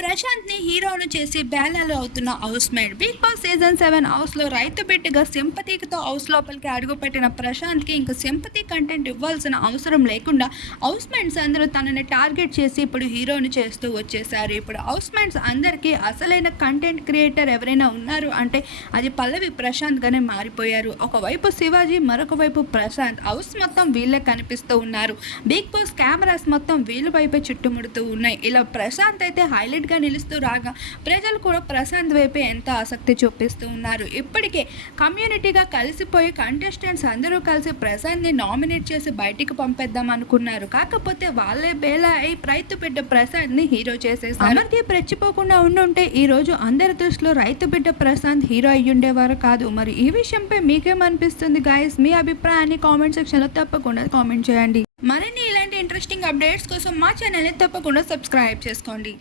ప్రశాంత్ని హీరోను చేసి బేలాలు అవుతున్న house mate. Big Boss season 7 హౌస్లో రైతు బిడ్డగా సింపతితో హౌస్ లోపలికి అడుగుపెట్టిన ప్రశాంత్కి ఇంకా సింపతి కంటెంట్ ఇవ్వాల్సిన అవసరం లేకుండా హౌస్ మేట్స్ అందరూ తనని టార్గెట్ చేసి ఇప్పుడు హీరోని చేస్తూ వచ్చేసారు. ఇప్పుడు హౌస్ మేట్స్ అందరికీ అసలైన కంటెంట్ క్రియేటర్ ఎవరైనా ఉన్నారు అంటే అది పల్లవి ప్రశాంత్గానే మారిపోయారు. ఒకవైపు శివాజీ, మరొక వైపు ప్రశాంత్. హౌస్ మొత్తం వీళ్ళే కనిపిస్తూ ఉన్నారు. బిగ్ బాస్ కెమెరాస్ మొత్తం వీళ్ళ వైపే చుట్టుముడుతూ ఉన్నాయి. ఇలా ప్రశాంత్ అయితే హైలైట్ గా నిలుస్తూ రాగా ప్రజలు కూడా ప్రశాంత్ వైపే ఎంత ఆసక్తి చూపిస్తూ ఉన్నారు. ఇప్పటికే కమ్యూనిటీగా కలిసిపోయి కంటెస్టెంట్స్ అందరూ కలిసి ప్రశాంత్ని నామినేట్ చేసి బయటికి పంపేద్దాం అనుకున్నారు. కాకపోతే వాళ్ళే బేలా అయి రైతు బిడ్డ ప్రశాంత్ని హీరో చేసేసారు. అమర్కి ప్రెచ్చిపోకుండా ఉండుంటే ఈ రోజు అందరి దృష్టిలో రైతు బిడ్డ ప్రశాంత్ హీరో అయ్యుండేవారు కాదు. మరి ఈ విషయంపై మీకేమనిపిస్తుంది గాయస్? మీ అభిప్రాయాన్ని కామెంట్ సెక్షన్లో తప్పకుండా కామెంట్ చేయండి. మరిన్ని ఇలాంటి ఇంట్రెస్టింగ్ అప్డేట్స్ కోసం మా ఛానల్ని తప్పకుండా సబ్స్క్రైబ్ చేసుకోండి.